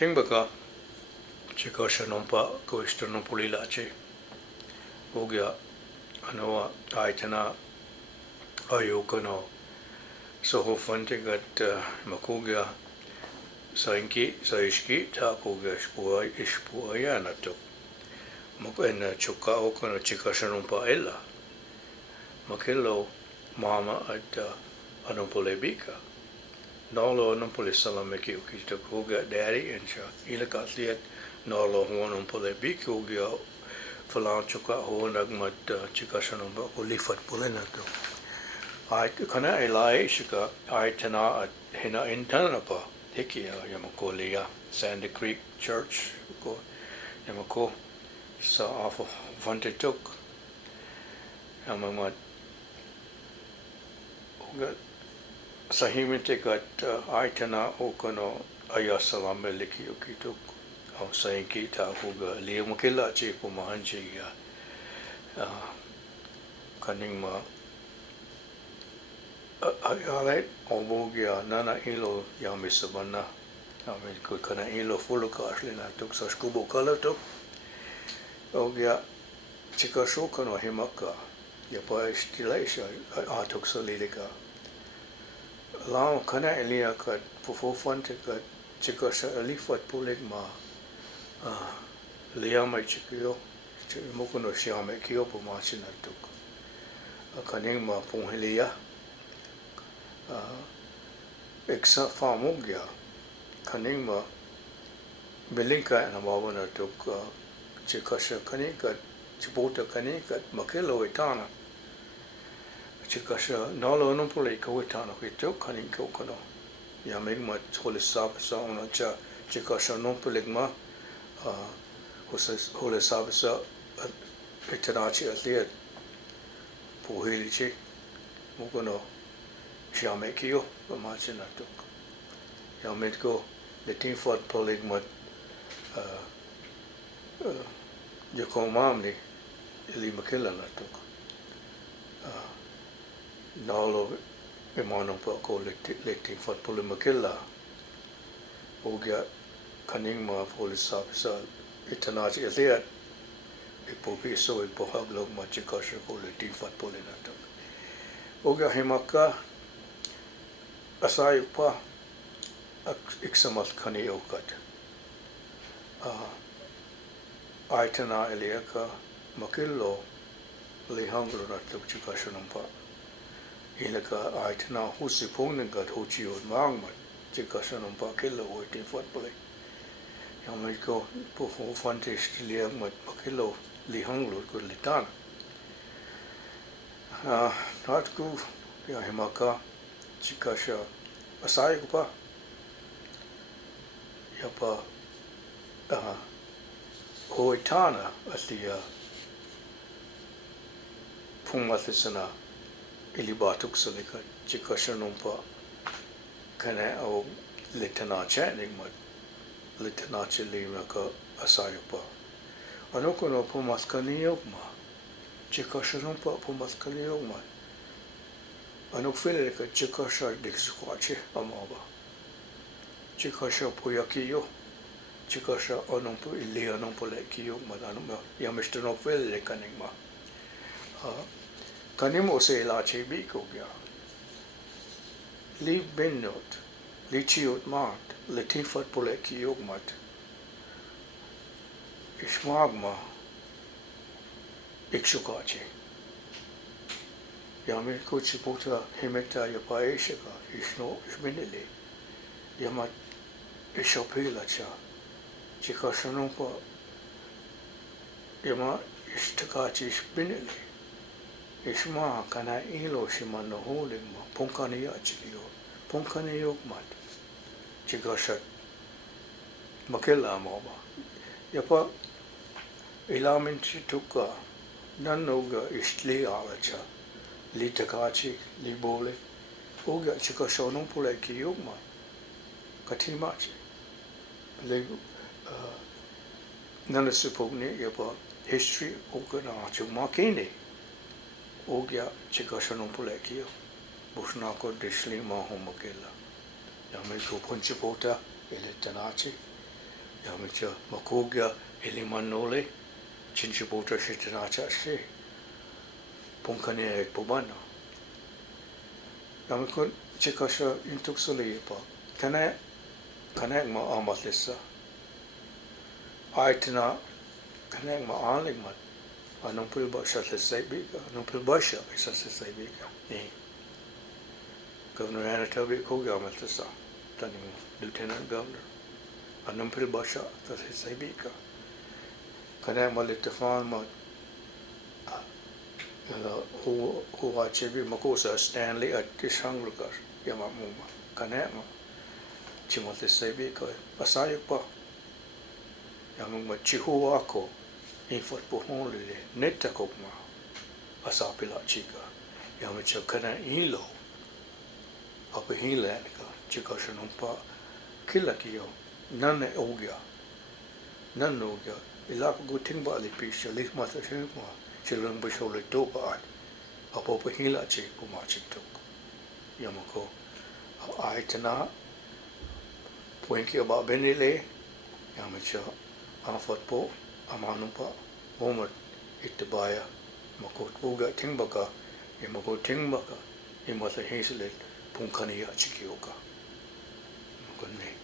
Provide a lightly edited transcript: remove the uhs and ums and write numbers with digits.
Tingbaka Chikashshanompa Koistanopulilache Ogya Anoa Aitana Ayokano Soho Fantigat Makugya Sainki Saishki Takuga Ishpuayana took Mokena Choctaw Okano Chikashshanompa Ella Makillo Mama at Anompolebika Nolo Anompole Salameki Ukitakuga Daddy and Sha Ilakatliat Nolo Honompolebika Ugya Falan Choctaw Honagmat Chikashshanompa Olifat Pulenato I Kana Eli Shika I Tana Hina Intanapa Hikia Yamakolia Sandy Creek Church Yamako Sa Awful Vantituk Yamamat Sahimitikat Aitana Okano Ayasalame Liki Ukituk Au Sainki Takuga Liamakilla Chipo Mahanji Kaningma Ayale Omogia Nana Ilo Yamisabana I mean Kana Ilo Fulukashlina took Saskubo Kalatuk Ogia Chikashokano Himaka Yapa Stilasha Atuk Solidika Lao Kana Elia cut for Fantica Chikasha Alifat Puligma Liama Chikio Mokono Shiame Kyopo Machina took a Kaningma Punhelia Exa Famugia Kaningma Belinka and Amavana took Chikasha Kanika Chibota Kanika Makilo Etana Chikasha Nolo Numpoli Kawitana Hito Kanin Kokano Yamigma Holisabasa on a Chikashshanompa Holisabasa Itanachi Atliat Puhilichi Mugono Shiamekio Machinatuk Yamitko the team fought Poligmat Yakomamni Ili Makilla Natuk Nalo Imano Pako Leti fought Polimakilla Ogia Kaningma Polisabsa Itanachi Atliat Ipopi so Ipohablo Machikasha Leti fought Polinatuk Oga Himaka Asayupa Iksamat Kani Okat Aitana Eliaka Makillo Lihanglo Natuk Chikashshanompa Ilaka Aitana Husiponingat Hochio Mangmat Chikashshanompa Killo waiting for play Yamiko Pufo Fantish Liangmat Makillo Lihanglo good Litana Natku Yahimaka Chikasha Asayupa Yapa Hoitana at the Pumathisana Ilibatuk Salika Chikashshanompa Kana o Litana Channing Litana Chilimaka Asayupa Anokono Pumaskani Yokma Chikashshanompa Pumaskani Yokma Anokfilika Chikasha Dixquachi Amaba Chikasha Puyakiyo Chikasha Onompu Ilianompolekio Madanuma Yamishton of Ville Kanima Kanimo se la Chebikobia Li Benot Lichiot Mart Letifat Polekio Mat Ishmagma Ikshukachi Yamil Kuchipota Himeta Yapaeshaka Ishno Ishminili Yamat Ishopilacha Chikashshanompa Yama Ishtakachi Ishminili Ishma Kana Ilo Shimano Holigma Punkania Chilio Punkanio Mat Chikashat Makilla Moba Yapa Ilamin Chituka Nanoga Ishtli Alacha Litakachi Libole Uga Chikashshanompa Kiyogma Katimachi Nanasipogni Yapa History Ogana Chumakini Ogya Chikashshanompa Kio Bushnako Dishli Mahomakilla Yamiko Punchipota Ilitanachi Yamicha Makogia Elimanole Chinchibota Shitanacha She Punkane Pumano Yamikun Chikashshaw Intuxulipa Connect ma Amatlissa Aitana Connect ma Anligmat Anumpil Basha Sabika Anumpil Basha is a Sabika Governor Anatobi Kogamatissa Lieutenant Governor Anumpil Basha that's his Sabika Connect ma Litafan ma who Chibi Makosa Stanley at Kishanglukas Yamamuma Connect ma Chimote Sabika Asayapa Yamuma Chihuako Infot Pohonli Netakopma Asapila Chica Yamacha Kana Ilo Upper Hilanica Chikashshanompa Kilakio None Ogia None Ogia Ilap good thing about the piece Lit Mother Shima Children Bishole Dopa Upper Hila Chick Pumachi took Yamako Aitana Winky about Benile Yamacha Afatpo Amanumpa Moment Itabaya Makot Uga Tingbaka Imako Tingbaka Imasa Hazelet Punkania Chikioka Good name.